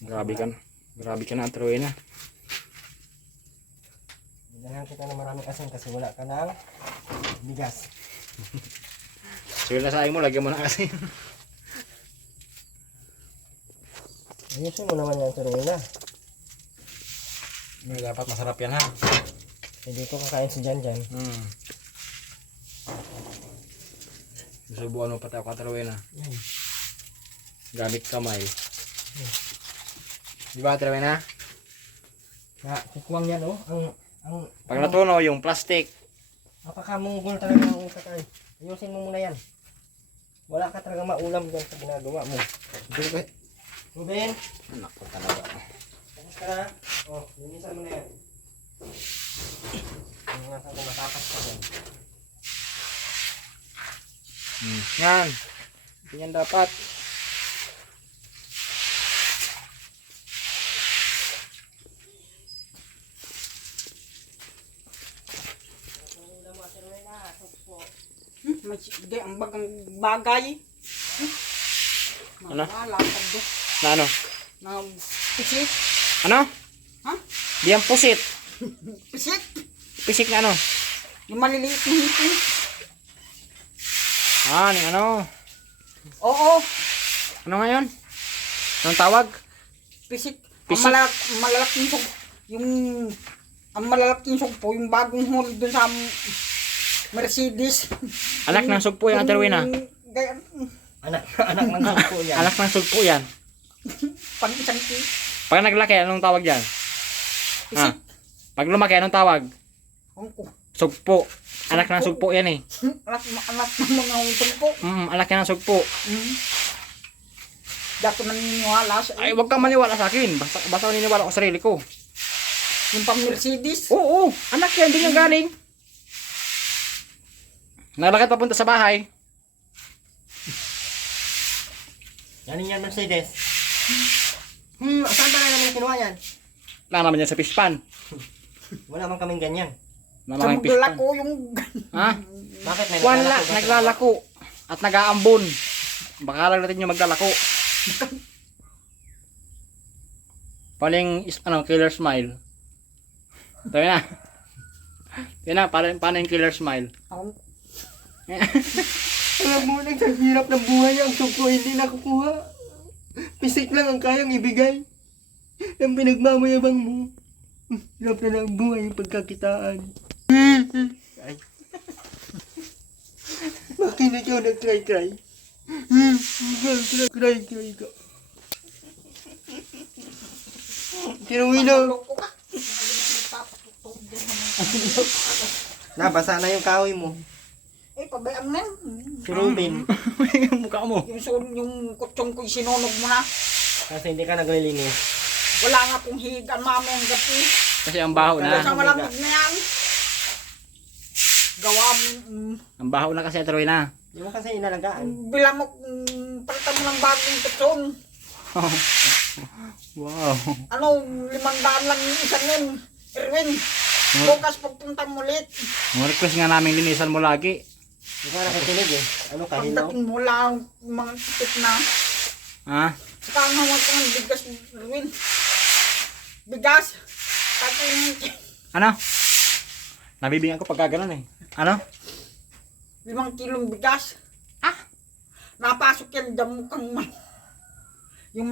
Grabe ka na atirawan na. Dinalahan kita ng maraming asin kasi wala ka ng bigas. Sige na sa mo, lagyan mo na asin. Ayusin mo naman yan, Turuina. Dapat masarap yan ha. Hindi ko kakain si Janjan. Susubuan mo pati ako atirawan na. Yan. Gamit kamay. Di ba atirawan na? Kukwang yan oh. Ang Pag natunaw yung plastic. napakamunggol talaga ang utak ay. Ayusin mo muna yan. Wala ka talaga maulam dyan sa ginagawa mo. Ruben, Anak ko talaga. tapos ka na. Oh, linisan mo na yan. Yung nasa ko matapas ka yan. Yan. Ganyan dapat. May ang bagang bagay. Ano? Lakad do. Na ano? Na pisit. Ano? Ha? Di ang pusit. Pisit. Pisik na ano? Yung maliliit na hipon. Ni ano? Oo. Ano ngayon? Anong tawag? Pisit. Pisit? Ang malalaking sug. Ang malalaking sug po. Yung bagong huli dun sa Mercedes. Anak ng sugpo yung atirawan na. Anak ng sugpo yan. Anak ng sugpo yan. Pag isang ki. Pag naglaki, anong tawag dyan? Pisit. Pag lumaki, anong tawag? Angko. Sugpo. Anak ng sugpo yan eh. Anak ng mga utol po. Anak yan ng sugpo. Dako naniniwala sa Ay, wag kang maniwala sa akin. Basta naniniwala ko sa sarili ko. yung pang Mercedes. Oo, anak yan. Hindi yung galing. Naglakad papunta sa bahay. Yan yan Mercedes. Saan ba namin kinuha yan? Wala naman yan sa fishpan. Wala man kaming ganyan. Wala Sa naman magdala fishpan. ko yung Ha? Bakit may Wala, naglalako ba? naglalako. At nag-aambon. Baka lang natin yung maglalako. Paling, killer smile. Tayo na. Tayo na, paano yung killer smile? Alam mo, nagsahirap ng buhay ang sugpo hindi nakukuha. Pisik lang ang kayang ibigay. Ang pinagmamayabang mo. Hirap na ng buhay yung pagkakitaan. Ay. Bakit na ikaw nag-cry-cry? Cry-cry ka. Tinuwi na. Basa na yung kahoy mo. pabayaan na. Si Ruben. Yung mukha mo. Yung kutsong ko sinunog mo na. Kasi hindi ka naglilinis. Wala nga kung higan mami ang gabi. Kasi ang baho Sa na. malamig na yan. Gawa mo. Ang baho na kasi atroy na. Hindi mo kasi inalagaan. Bilang mo, palitan mo ng bagong kutsong. Wow. 500 lang yung isa nun. Erwin, bukas pagpunta mo ulit. Request nga namin linisan mo lagi. Hindi ka nakikinig eh. Ano kahinaw? Pagdating mo lang mga tipit na. Ha? Saka ang hawag ko ng bigas, Erwin. Bigas. Tapos Ano? Nabibigyan ko pagka ganun eh. Ano? 5 kilong bigas. Napasok yan dyan mukhang yung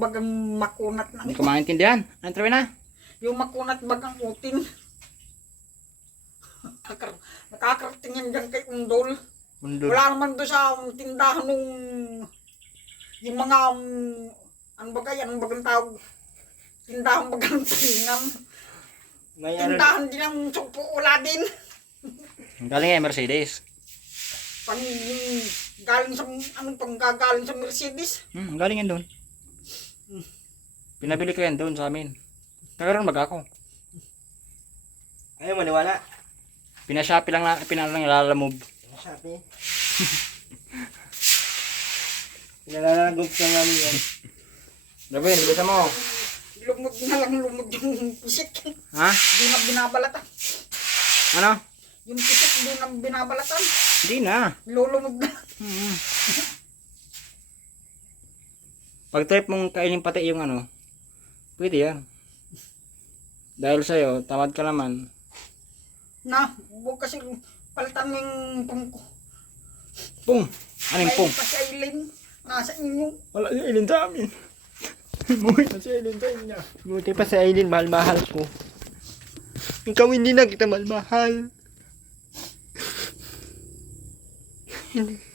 bagang makunat na. Hindi ko maintindihan. Ano Troy na? Yung makunat bagang utin. Nakakarating yan dyan kay Undol. Undol. Wala naman doon sa tindahan nung yung mga ano ba kaya, anong bagang tawag? Tindahan bagang tingan. May Tindahan din ang sugpo, wala din. Galing nga Mercedes. Pang yung galing sa, anong pang gagaling sa Mercedes. Galing yan doon. Pinabili ko yan doon sa amin. Kagaroon mag ako. Ayaw maniwala. Pinashopee lang ilalamove. Shopee. Pinalalagog ka namin yan. Gawin, bilisan mo. Lumod na lang, lumod yung pisik. Ha? Hindi na binabalatan. Ano? Yung pisik, hindi na binabalatan. Hindi na. Lulumog na. Pag trip mong kainin pati yung ano, pwede yan. Dahil sa'yo, tamad ka naman. Na, huwag kasi palitan mo yung pungko. Pung! Anong May pung? pa sa ilin. Nasa inyo. Wala yung ilin sa amin. Muwi na siya ilin sa inyo. Buti pa si Aileen, mahal-mahal ko. Ikaw hindi na kita mahal-mahal.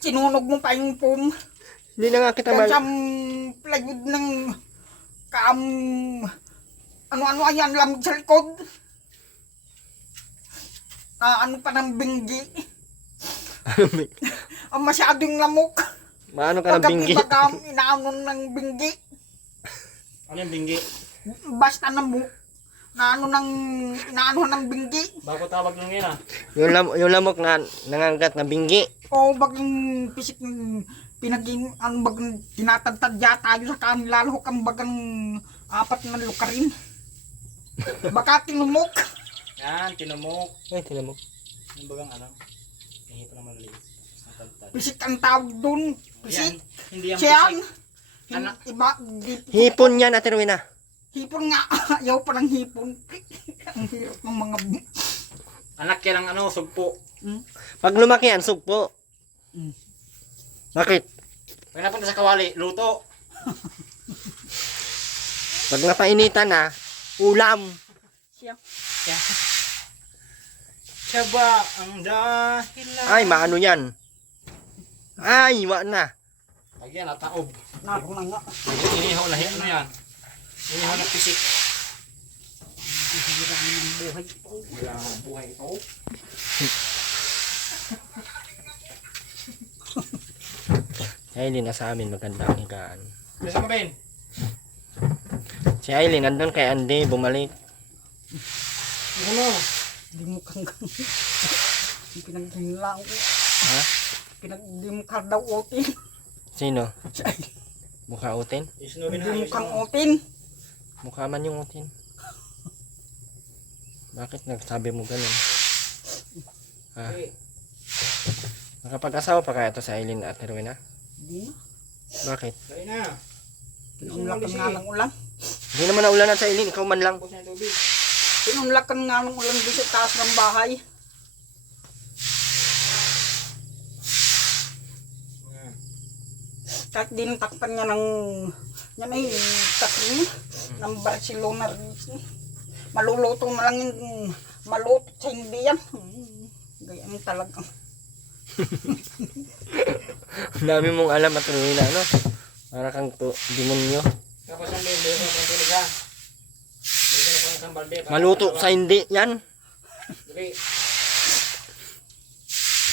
Sinunog mo pa yung pum. Hindi na nga kita Kaya mahal. sa plywood ng ano-ano ayan, lamig sa likod. Ano pa ng binggi. Ang masyadong lamok. Maano ka ng binggi? Pagka inaano ng binggi. Ano yung binggi? Basta namok. Na ano ng inaano ng binggi. Bago tawag nung yun ah. Yung lamok na nangangat na binggi. O baging pisik ng pinaging ano bagang tinatagtadya tayo sa kanila lalo kang bagang apat na lukarin. Baka tinumok. Yan, tinumok. Ay, tinamok. Yung bagang ano, hindi pa naman liit. Pisik ang tawag dun. Pisik. Hindi yung Siyan. pisik. Ano? Iba, Hipon yan, Ate Rowena. hipon nga. Ayaw pa ng hipon. Ang hirap ng mga Anak yan ang ano, sugpo. Pag lumaki yan, sugpo. Bakit? Pag napunta sa kawali, luto. Pag napainitan na, ulam. siya. Siya ba ang dahilan? Ay, maano yan? Ay, wa na. Pag yan, nataob. Naroon na nga. Inihaw na ano yan? Inihaw na pisik. Hihira ng buhay. Wala ang buhay ito. Si Aileen nasa amin, maganda ang higaan. Bisa mo, Ben? Si Aileen, nandun kay Andy, bumalik. Ano? Hindi mo kang pinaghinlaan ko. Ha? Hindi mo kang daw otin. Sino? Mukha utin? Isunugin Hindi mo kang otin. Mukha man yung utin. Bakit nagsabi mo ganun? Ha? Nakapag-asawa pa kaya ito sa Aileen at Rowena? Hindi na. Bakit? Dali na. Pinunlakan nga ng ulan. Hindi naman naulanan sa Aileen, ikaw man lang. Tapos na yung tubig. Pinunlakan nga ng ulan doon sa taas ng bahay. Kahit dinatakpan niya ng yan ay takri ng Barcelona rin. Maluluto na lang yung maluto sa hindi yan. Ganyan talaga. Ang dami mong alam at Rowena, ano? Para kang demonyo. Tapos ang Ben, dito na pang tulig ha. Dito na pang isang balde. Maluto sa hindi, yan. Okay.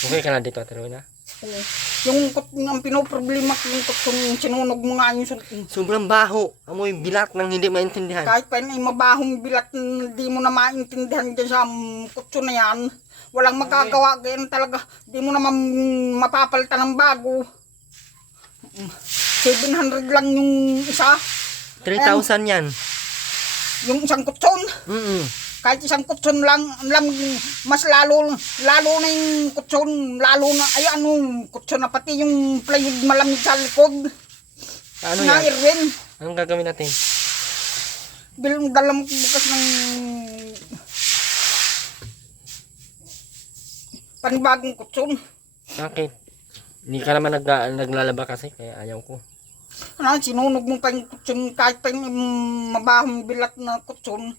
Okay ka na dito at Rowena? Yung pinoproblema ko yung kung sinunog mo nga yung Sobrang baho. Amoy bilat nang hindi maintindihan. kahit pa yun ay mabahong bilat hindi mo na maintindihan dyan sa kutso na yan. Walang magagawa ganyan talaga. Hindi mo naman mapapalitan ng bago. 700 lang yung isa. 3,000 yan. Yung isang kutson. Kahit isang kutson lang mas lalo na yung kutson, lalo na, ay ano, kutson na pati yung plywood malamig sa likod. Ano Na yan? Irwin, Anong gagawin natin? bilang dala mo bukas ng panibagong kutson. Bakit? Hindi ka naman naglalaba kasi, kaya ayaw ko. Sinunog mo pa yung kutson, kahit pa yung mabahong bilat na kutson,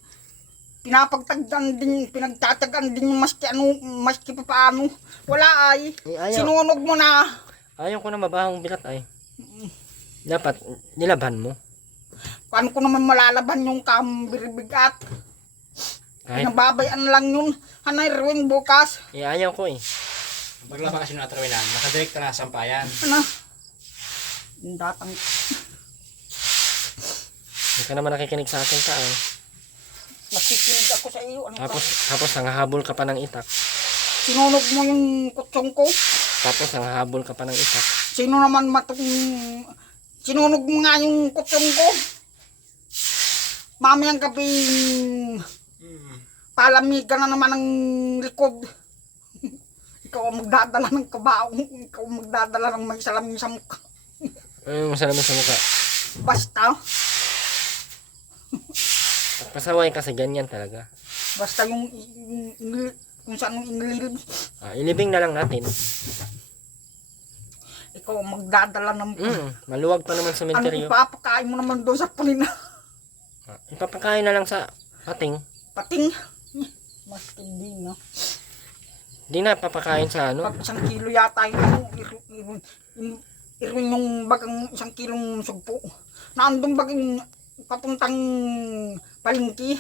pinagtatagan din yung maski pa paano. Wala ay. Ayaw. Sinunog mo na. Ayaw ko na mabahong bilat ay. Dapat nilaban mo. Paano ko naman malalaban yung kambiribigat? Kahit Nababayan lang yun. Hanay Erwin bukas. ayaw ko eh. Paglaba kasi ng atrawinan, nakadirekta na sampayan. Ano? Yung datang. Hindi ka naman nakikinig sa akin ka ay. Makikinig ako sa iyo. Ano ka? Tapos nangahabol ka pa ng itak. Sinunog mo yung kutsong ko. Tapos nangahabol ka pa ng itak. Sino naman sinunog mo nga yung kutsong ko. Mamayang gabi, palamigan na naman ng likod. Ikaw ang magdadala ng kabaong. Ikaw ang magdadala ng may salamin sa mukha. Ano yung masalamin sa mukha? Basta. Pasaway kasi ganyan talaga. Basta yung kung saan yung inililib. Ilibing na lang natin. Ikaw ang magdadala ng... Maluwag pa naman sa Ano sementeryo. ipapakain mo naman doon sa pulina? Ipapakain na lang sa pating. Pating. Mas hindi na. Hindi na papakain sa ano. Pag 1 kilo yata yung bagang 1 kilong sugpo. Naandun bagang papuntang palengke.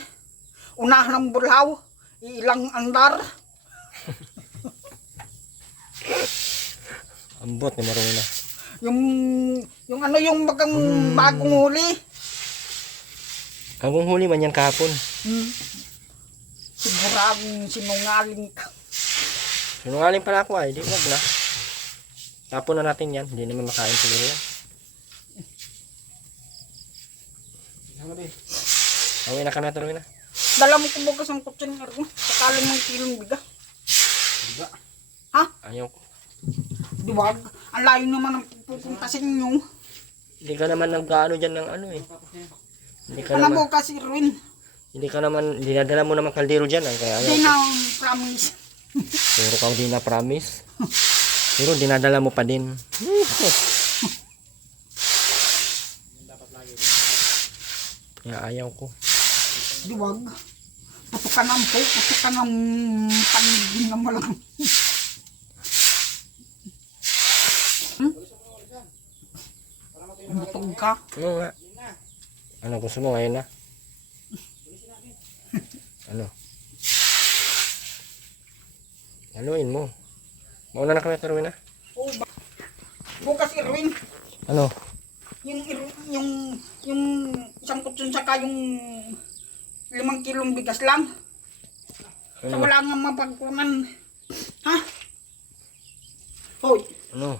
Unahan ng bulhaw. Ilang andar. Ambot ni Maruna. Yung ano yung bagang bagong huli. Kagong huli man yan kahapon. Siguradong sinungaling ka. Sinungaling pala ako ay. Di wag na. Tapon na natin yan. Hindi naman makain siguro yan. Awin na kami tuloy na. Dala mo kumbaga sa kutsin nga rin. Sakala ng kilong biga. Biga? Ha? Ayaw ko. Diwag. Ang layo naman ang pupunta sa inyo. Hindi ka naman nag-ano dyan ng ano eh. Hindi ka Alam naman, mo kasi Erwin. hindi ka naman, dinadala mo naman kaldero dyan. Kaya Hindi ayaw. na promise. Puro kang di na promise. Pero dinadala mo pa din. Kaya ayaw ko. Diwag. Putukan ang po. Putukan ang panigin na malang. Butog ka. Ano nga? Ano gusto mo ngayon na? Ano? Haluin mo. Mauna na kami taruin na. Oh, bukas Erwin. Ano? Yung isang kutsun saka yung 5 kilong bigas lang. Sa Ano? wala nga mapagkunan. Ha? Hoy, Ano?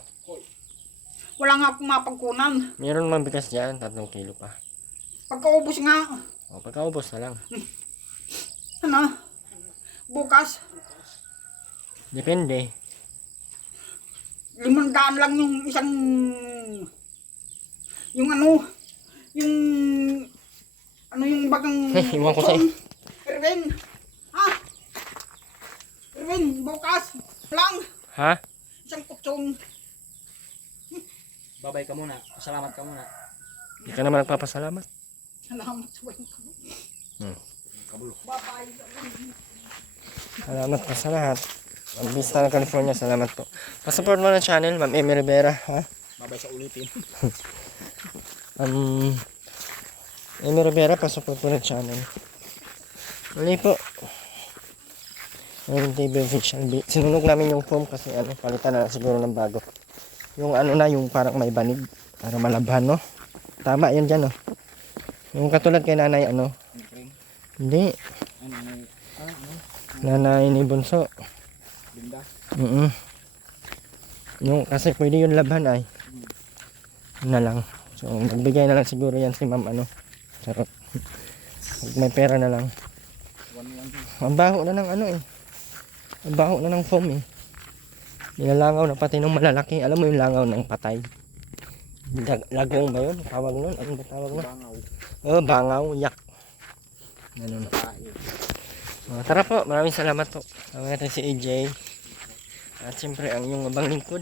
wala nga akong mapagkunan. Meron man bigas dyan, 3 kilo pa. Pagkaubos nga, O, pagkaubos na lang. ano, bukas, Depende. 500 lang yung isang, yung ano yung bagang, Iwan ko sa'yo. Erwin, ha? Erwin, bukas, lang, Ha? isang kutsun. Babay ka muna. Salamat ka muna. Hindi ka naman nagpapasalamat. Salamat sa wain ka. Kabulo. Bye-bye. Salamat po sa lahat. Ang Vista ng California, salamat po. Pasupport mo ng channel, Ma'am Amy Rivera. Ha? Babay sa ulitin. Amy Rivera, pasupport po ng channel. Muli po. Meron TV official. Sinunog namin yung foam kasi palitan na siguro ng bago. Yung yung parang may banig. Para malabhan, no? Tama, yun dyan, no? Yung katulad kay nanay, Hindi. Nanay ni Bunso. Linda. Yung, kasi pwede yun labhan ay. Na lang. So, magbigay na lang siguro yan si ma'am, Charot. Pag may pera na lang. Ang baho na ng Ang baho na ng foam eh. Nilalangaw na pati ng malalaki. Alam mo yung langaw ng patay. Lagong ba yun? Tawag nun? Ano ba tawag nun? Bangaw. Bangaw. Yak. Ganun. Tara po. Maraming salamat po. Ang natin si AJ. At siyempre ang iyong abang lingkod.